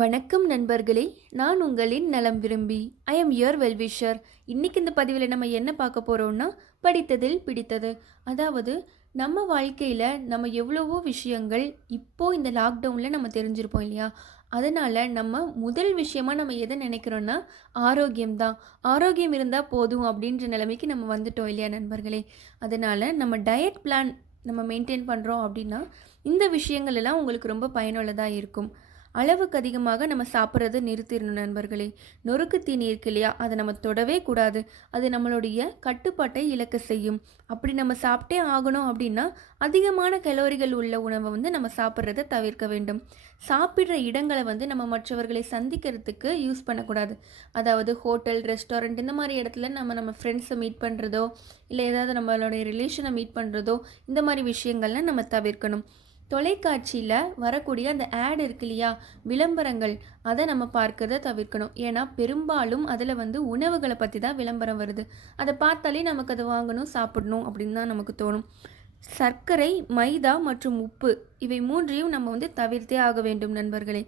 வணக்கம் நண்பர்களே, நான் உங்களின் நலம் விரும்பி ஐ எம் யுவர் வெல்விஷர். இன்றைக்கி இந்த பதிவில் நம்ம என்ன பார்க்க போகிறோம்னா, படித்ததில் பிடித்தது. அதாவது நம்ம வாழ்க்கையில் நம்ம எவ்வளவோ விஷயங்கள் இப்போது இந்த லாக்டவுனில் நம்ம தெரிஞ்சிருப்போம் இல்லையா. அதனால் நம்ம முதல் விஷயமாக நம்ம எதை நினைக்கிறோன்னா ஆரோக்கியம்தான். ஆரோக்கியம் இருந்தால் போதும் அப்படின்ற நிலைமைக்கு நம்ம வந்துட்டோம் இல்லையா நண்பர்களே. அதனால் நம்ம டயட் பிளான் நம்ம மெயின்டைன் பண்ணுறோம் அப்படின்னா இந்த விஷயங்கள் எல்லாம் உங்களுக்கு ரொம்ப பயனுள்ளதாக இருக்கும். அளவுக்கு அதிகமாக நம்ம சாப்பிட்றத நிறுத்திடணும் நண்பர்களே. நொறுக்கு தீனி இருக்கு இல்லையா, அதை நம்ம தொடவே கூடாது. அது நம்மளுடைய கட்டுப்பாட்டை இழக்க செய்யும். அப்படி நம்ம சாப்பிட்டே ஆகணும் அப்படின்னா அதிகமான கலோரிகள் உள்ள உணவை நம்ம சாப்பிட்றத தவிர்க்க வேண்டும். சாப்பிட்ற இடங்களை நம்ம மற்றவர்களை சந்திக்கிறதுக்கு யூஸ் பண்ணக்கூடாது. அதாவது ஹோட்டல், ரெஸ்டாரண்ட் இந்த மாதிரி இடத்துல நம்ம ஃப்ரெண்ட்ஸை மீட் பண்ணுறதோ இல்லை ஏதாவது நம்மளுடைய ரிலேஷனை மீட் பண்ணுறதோ இந்த மாதிரி விஷயங்கள்லாம் நம்ம தவிர்க்கணும். தொலைக்காட்சியில் வரக்கூடிய அந்த ஆட் இருக்கு இல்லையா, விளம்பரங்கள், அதை நம்ம பார்க்கறத தவிர்க்கணும். ஏன்னா பெரும்பாலும் அதில் உணவுகளை பற்றி தான் விளம்பரம் வருது. அதை பார்த்தாலே நமக்கு அதை வாங்கணும், சாப்பிடணும் அப்படின்னு தான் நமக்கு தோணும். சர்க்கரை, மைதா மற்றும் உப்பு இவை மூன்றையும் நம்ம தவிர்த்தே ஆக வேண்டும் நண்பர்களே.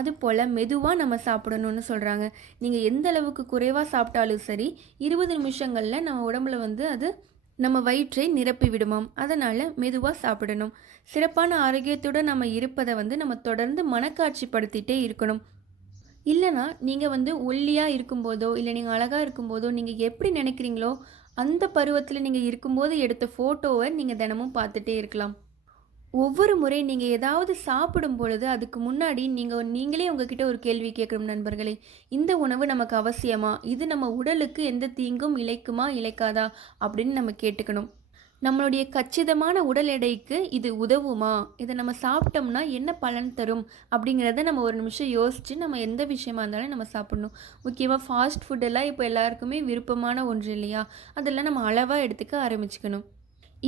அதுபோல் மெதுவாக நம்ம சாப்பிடணும்னு சொல்கிறாங்க. நீங்கள் எந்த அளவுக்கு குறைவாக சாப்பிட்டாலும் சரி, 20 நிமிஷங்களில் நம்ம உடம்புல அது நம்ம வயிற்றை நிரப்பி விடுமாம். அதனால் மெதுவாக சாப்பிடணும். சிறப்பான ஆரோக்கியத்துடன் நம்ம இருப்பதை நம்ம தொடர்ந்து மனக்காட்சிப்படுத்திகிட்டே இருக்கணும். இல்லைனா நீங்கள் ஒல்லியாக இருக்கும்போதோ இல்லை நீங்கள் அழகாக இருக்கும்போதோ நீங்கள் எப்படி நினைக்கிறீங்களோ அந்த பருவத்தில் நீங்கள் இருக்கும்போது எடுத்த ஃபோட்டோவை நீங்கள் தினமும் பார்த்துட்டே இருக்கலாம். ஒவ்வொரு முறை நீங்கள் ஏதாவது சாப்பிடும் பொழுது அதுக்கு முன்னாடி நீங்களே உங்ககிட்ட ஒரு கேள்வி கேட்கணும் நண்பர்களே. இந்த உணவு நமக்கு அவசியமா, இது நம்ம உடலுக்கு எந்த தீங்கும் இழைக்குமா இழைக்காதா அப்படின்னு நம்ம கேட்டுக்கணும். நம்மளுடைய கச்சிதமான உடல் எடைக்கு இது உதவுமா, இதை நம்ம சாப்பிட்டோம்னா என்ன பலன் தரும் அப்படிங்கிறத நம்ம ஒரு நிமிஷம் யோசித்து நம்ம எந்த விஷயமா இருந்தாலும் நம்ம சாப்பிடணும். முக்கியமாக ஃபாஸ்ட் ஃபுட்டெல்லாம் இப்போ எல்லாருக்குமே விருப்பமான ஒன்று இல்லையா, அதெல்லாம் நம்ம அளவாக எடுத்துக்க ஆரம்பிச்சுக்கணும்.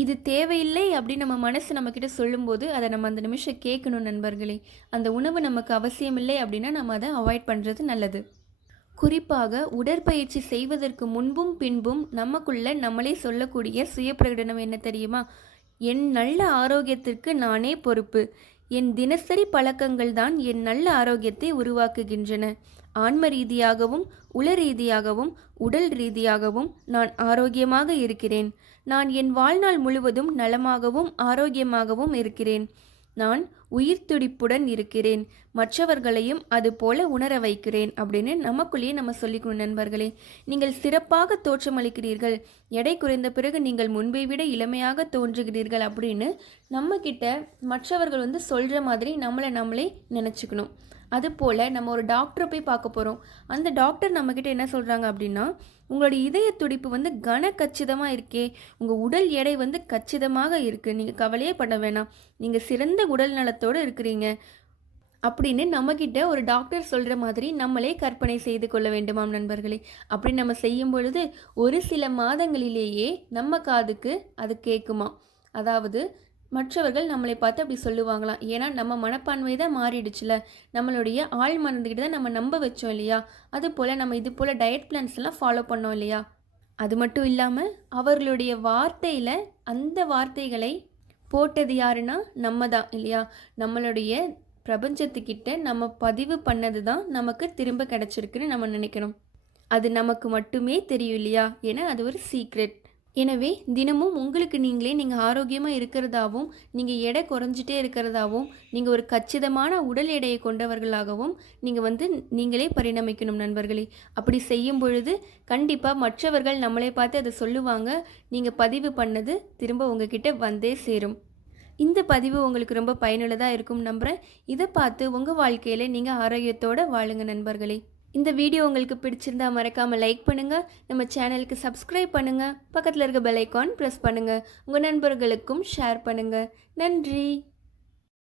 இது தேவையில்லை அப்படின்னு நம்ம மனசு நம்மக்கிட்ட சொல்லும்போது அதை நம்ம அந்த நிமிஷம் கேட்கணும் நண்பர்களே. அந்த உணவு நமக்கு அவசியமில்லை அப்படின்னா நம்ம அதை அவாய்ட் பண்ணுறது நல்லது. குறிப்பாக உடற்பயிற்சி செய்வதற்கு முன்பும் பின்பும் நமக்குள்ள நம்மளே சொல்லக்கூடிய சுய பிரகடனம் என்ன தெரியுமா? என் நல்ல ஆரோக்கியத்திற்கு நானே பொறுப்பு. என் தினசரி பழக்கங்கள் தான் என் நல்ல ஆரோக்கியத்தை உருவாக்குகின்றன. ஆன்ம ரீதியாகவும் உள ரீதியாகவும் உடல் ரீதியாகவும் நான் ஆரோக்கியமாக இருக்கிறேன். நான் என் வாழ்நாள் முழுவதும் நலமாகவும் ஆரோக்கியமாகவும் இருக்கிறேன். நான் உயிர் துடிப்புடன் இருக்கிறேன். மற்றவர்களையும் அது போல உணர வைக்கிறேன் அப்படின்னு நமக்குள்ளேயே நம்ம சொல்லிக்கணும் நண்பர்களே. நீங்கள் சிறப்பாக தோற்றமளிக்கிறீர்கள். எடை குறைந்த பிறகு நீங்கள் முன்பை விட இளமையாக தோன்றுகிறீர்கள் அப்படின்னு நம்மக்கிட்ட மற்றவர்கள் சொல்கிற மாதிரி நம்மளே நினச்சிக்கணும். அதுபோல் நம்ம ஒரு டாக்டரை போய் பார்க்க போகிறோம். அந்த டாக்டர் நம்மக்கிட்ட என்ன சொல்கிறாங்க அப்படின்னா, உங்களுடைய இதய துடிப்பு கன கச்சிதமாக இருக்கே, உங்கள் உடல் எடை கச்சிதமாக இருக்குது, நீங்கள் கவலையே பட வேணாம், நீங்கள் சிறந்த உடல் நலத்தோடு இருக்கிறீங்க அப்படின்னு நம்மக்கிட்ட ஒரு டாக்டர் சொல்கிற மாதிரி நம்மளே கற்பனை செய்து கொள்ள வேண்டுமாம் நண்பர்களே. அப்படி நம்ம செய்யும் பொழுது ஒரு சில மாதங்களிலேயே நம்ம காதுக்கு அது கேட்குமா. அதாவது மற்றவர்கள் நம்மளை பார்த்து அப்படி சொல்லுவாங்களாம். ஏன்னா நம்ம மனப்பான்மை தான் மாறிடுச்சுல, நம்மளுடைய ஆள் மனதுக்கிட்ட தான் நம்ம நம்ப வச்சோம் இல்லையா. அதுபோல் நம்ம இது போல் டயட் பிளான்ஸ் எல்லாம் ஃபாலோ பண்ணோம் இல்லையா. அது மட்டும் இல்லாமல் அவர்களுடைய வார்த்தையில் அந்த வார்த்தைகளை போட்டது யாருன்னா நம்ம தான் இல்லையா. நம்மளுடைய பிரபஞ்சத்துக்கிட்ட நம்ம பதிவு பண்ணது தான் நமக்கு திரும்ப கிடச்சிருக்குன்னு நம்ம நினைக்கணும். அது நமக்கு மட்டுமே தெரியும் இல்லையா, ஏன்னா அது ஒரு சீக்ரெட். எனவே தினமும் உங்களுக்கு நீங்கள் ஆரோக்கியமாக இருக்கிறதாகவும் நீங்கள் எடை குறைஞ்சிட்டே இருக்கிறதாகவும் நீங்கள் ஒரு கச்சிதமான உடல் எடையை கொண்டவர்களாகவும் நீங்கள் நீங்களே பரிணமிக்கணும் நண்பர்களே. அப்படி செய்யும் பொழுது கண்டிப்பாக மற்றவர்கள் நம்மளை பார்த்து அதை சொல்லுவாங்க. நீங்கள் பதிவு பண்ணது திரும்ப உங்ககிட்ட வந்தே சேரும். இந்த பதிவு உங்களுக்கு ரொம்ப பயனுள்ளதாக இருக்கும் நம்புகிறேன். இதை பார்த்து உங்கள் வாழ்க்கையில் நீங்கள் ஆரோக்கியத்தோடு வாழுங்க நண்பர்களே. இந்த வீடியோ உங்களுக்கு பிடிச்சிருந்தா மறக்காமல் லைக் பண்ணுங்கள், நம்ம சேனலுக்கு சப்ஸ்கிரைப் பண்ணுங்கள், பக்கத்தில் இருக்க பெல் ஐக்கான் ப்ரெஸ் பண்ணுங்கள், உங்கள் நண்பர்களுக்கும் ஷேர் பண்ணுங்கள். நன்றி.